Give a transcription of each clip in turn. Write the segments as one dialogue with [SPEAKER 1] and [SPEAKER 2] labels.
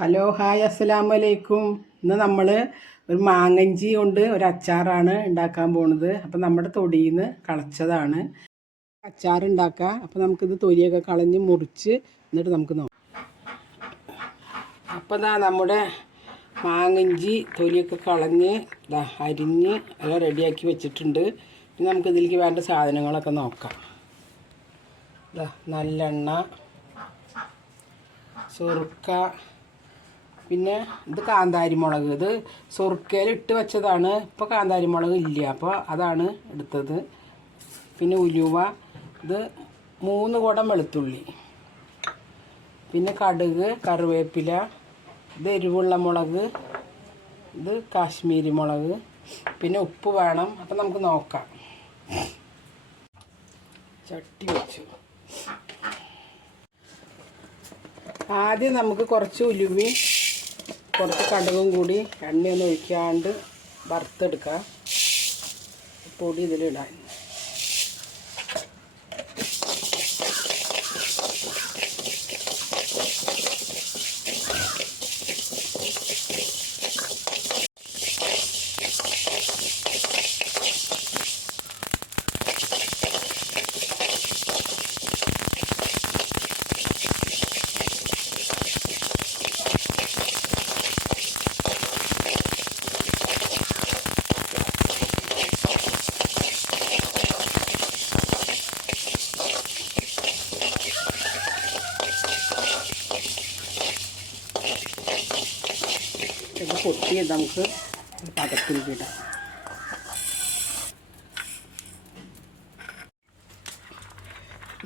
[SPEAKER 1] Hello hi അസ്സലാം വലൈക്കും ഇന്ന് നമ്മൾ ഒരു മാങ്ങഞ്ചി കൊണ്ട് ഒരു അച്ചാറാണ് ഉണ്ടാക്കാൻ പോണത്. അപ്പം നമ്മുടെ തൊടിയിൽ നിന്ന് കളച്ചതാണ്. അച്ചാർ ഉണ്ടാക്കുക അപ്പം നമുക്കിത് തൊലിയൊക്കെ കളഞ്ഞ് മുറിച്ച് എന്നിട്ട് നമുക്ക് നോക്കാം. അപ്പം ദാ നമ്മുടെ മാങ്ങഞ്ചി തൊലിയൊക്കെ കളഞ്ഞ് ദാ അരിഞ്ഞ് എല്ലാം റെഡിയാക്കി വെച്ചിട്ടുണ്ട്. ഇനി നമുക്ക് ഇതിലേക്ക് വേണ്ട സാധനങ്ങളൊക്കെ നോക്കാം. ദാ നല്ലെണ്ണ സുറുക്ക പിന്നെ ഇത് കാന്താരി മുളക്. ഇത് സുറുക്കയിൽ ഇട്ട് വെച്ചതാണ്. ഇപ്പോൾ കാന്താരി മുളക് ഇല്ല. അപ്പോൾ അതാണ് എടുത്തത്. പിന്നെ ഉലുവ. ഇത് മൂന്ന് കുടം വെളുത്തുള്ളി. പിന്നെ കടുക് കറിവേപ്പില ഇത് എരിവുള്ള മുളക് ഇത് കാശ്മീരി മുളക് പിന്നെ ഉപ്പ് വേണം. അപ്പം നമുക്ക് നോക്കാം. ചട്ടി വെച്ചു. ആദ്യം നമുക്ക് കുറച്ച് ഉലുവയും കുറച്ച് കടുകും കൂടി എണ്ണയൊന്നും ഒഴിക്കാണ്ട് വറുത്തെടുക്കാം. പൊടി ഇതിലിടാൻ. പൊട്ടി നമുക്ക് പകത്തിൽ ഇടാം.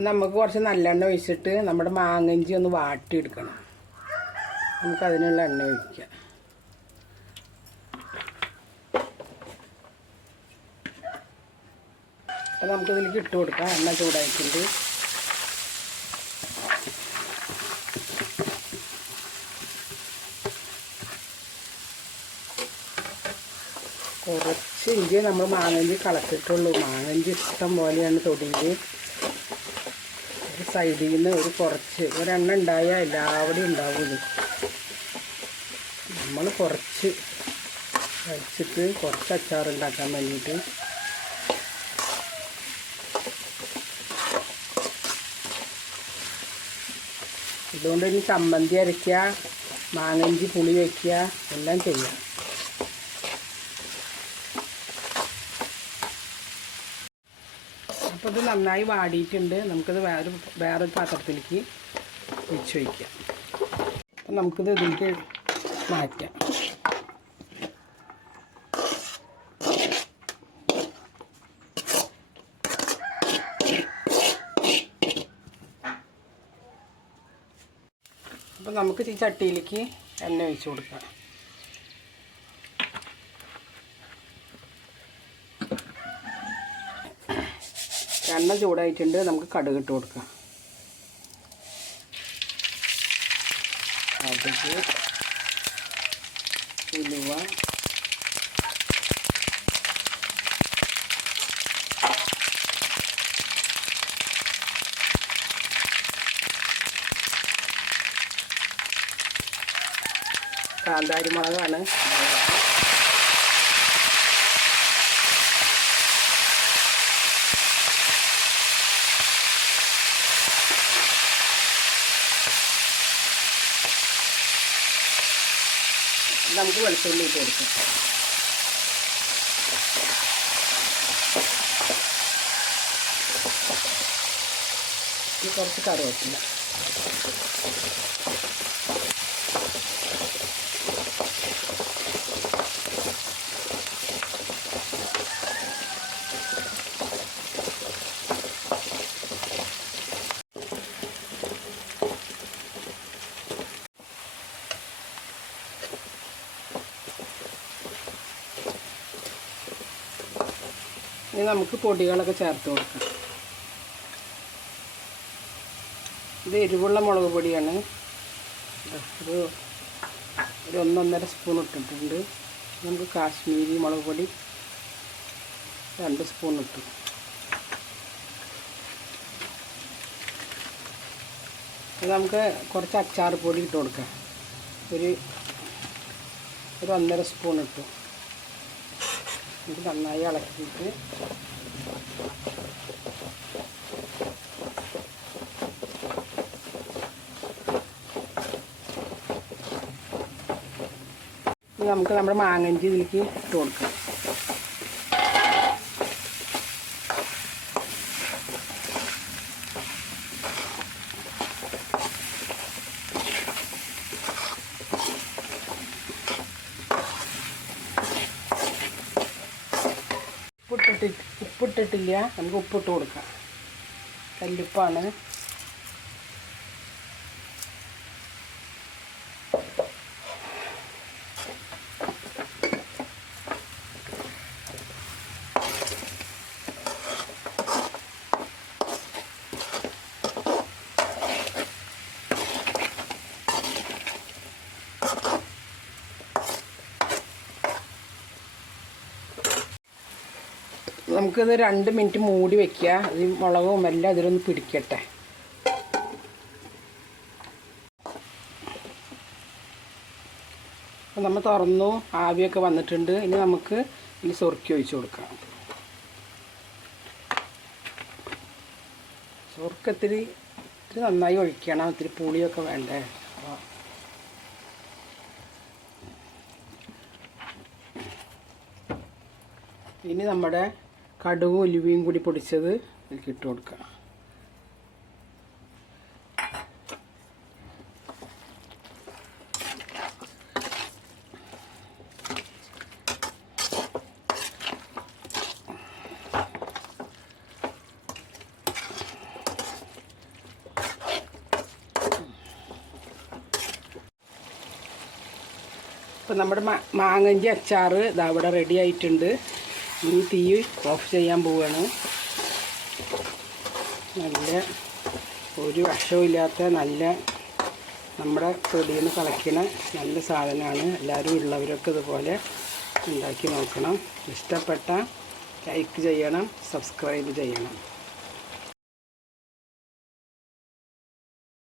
[SPEAKER 1] നമുക്ക് കുറച്ച് നല്ലെണ്ണ ഒഴിച്ചിട്ട് നമ്മുടെ മാങ്ങഞ്ചി ഒന്ന് വാട്ടിയെടുക്കണം. നമുക്കതിനുള്ള എണ്ണ ഒഴിക്കാം. അപ്പം നമുക്കിതിലേക്ക് ഇട്ട് കൊടുക്കാം. എണ്ണ ചൂടായിട്ടുണ്ട്. കുറച്ച് ഇഞ്ചി നമ്മൾ മാങ്ങഞ്ചി കളച്ചിട്ടുള്ളൂ മാങ്ങഞ്ചി ഇഷ്ടം പോലെയാണ് തൊടിയിൽ സൈഡിൽ നിന്ന് ഒരു കുറച്ച് ഒരെണ്ണ ഉണ്ടായാൽ എല്ലാവിടെയും ഉണ്ടാവുള്ളൂ നമ്മൾ കുറച്ച് കഴിച്ചിട്ട് കുറച്ച് അച്ചാർ ഉണ്ടാക്കാൻ വേണ്ടിയിട്ട്. ഇതുകൊണ്ട് ഇനി ചമ്മന്തി അരയ്ക്കുക മാങ്ങഞ്ചി പുളി വയ്ക്കുക എല്ലാം ചെയ്യാം. അപ്പോൾ ഇത് നന്നായി വാടിയിട്ടുണ്ട്. നമുക്കിത് വേറെ വേറൊരു പാത്രത്തിലേക്ക് വെച്ച് വയ്ക്കാം. അപ്പം നമുക്കിത് ഇതിലേക്ക് മാറ്റാം. അപ്പം നമുക്ക് ഈ ചട്ടിയിലേക്ക് എണ്ണ ഒഴിച്ച് കൊടുക്കാം. എണ്ണ ചൂടായിട്ടുണ്ട് നമുക്ക് കടുക് ഇട്ട് കൊടുക്കാം. കടുക് ഉലുവ കാന്താരി മുളകാണ് നമുക്ക് വെളുത്തുള്ളി ഇട്ട് കൊടുക്കാം. കുറച്ച് കറിവേപ്പില്ല ഇനി നമുക്ക് പൊടികളൊക്കെ ചേർത്ത് കൊടുക്കാം. ഇത് എരിവുള്ള മുളക് പൊടിയാണ്. ഒരു ഒരു ഒന്നൊന്നര സ്പൂൺ ഇട്ടിട്ടുണ്ട്. നമുക്ക് കാശ്മീരി മുളക് പൊടി രണ്ട് സ്പൂൺ ഇട്ടു. നമുക്ക് കുറച്ച് അച്ചാർ പൊടി ഇട്ട് കൊടുക്കാം. ഒരു ഒരു ഒന്നര സ്പൂൺ ഇട്ടു. ഇത് നന്നായി ഇളക്കിയിട്ട് നമുക്ക് നമ്മുടെ മാങ്ങഞ്ചി ഇതിലേക്ക് ഇട്ട് കൊടുക്കാം. ഉപ്പിട്ടിട്ട് ഉപ്പിട്ടിട്ടില്ല നമുക്ക് ഉപ്പിട്ട് കൊടുക്കാം കല്ലുപ്പാണ് നമുക്കിത് രണ്ട് മിനിറ്റ് മൂടി വെക്കുക. ഈ മുളകും എല്ലാം ഇതിലൊന്ന് പിടിക്കട്ടെ. അപ്പം നമ്മൾ തുറന്നു. ആവിയൊക്കെ വന്നിട്ടുണ്ട്. ഇനി നമുക്ക് ഈ സൊറുക്കി ഒഴിച്ചു കൊടുക്കാം. സൊറുക്കത്തിരി ഇത്തിരി നന്നായി ഒഴിക്കണം. ഇത്തിരി പുളിയൊക്കെ വേണ്ടേ. ഇനി നമ്മുടെ കടുകും ഉലുവയും കൂടി പൊടിച്ചത് ഇതിലേക്ക് ഇട്ട് കൊടുക്കുക അപ്പം നമ്മുടെ മാങ്ങഞ്ചി അച്ചാറ് ഇതാ റെഡി ആയിട്ടുണ്ട്. ഇനി തീ ഓഫ് ചെയ്യാൻ പോവുകയാണ് നല്ല ഒരു വിഷമില്ലാത്ത നല്ല നമ്മുടെ തൊടിയിൽ നിന്ന് കളയ്ക്കണ നല്ല സാധനമാണ്. എല്ലാവരും ഉള്ളവരൊക്കെ ഇതുപോലെ ഉണ്ടാക്കി നോക്കണം. ഇഷ്ടപ്പെട്ട ലൈക്ക് ചെയ്യണം സബ്സ്ക്രൈബ് ചെയ്യണം.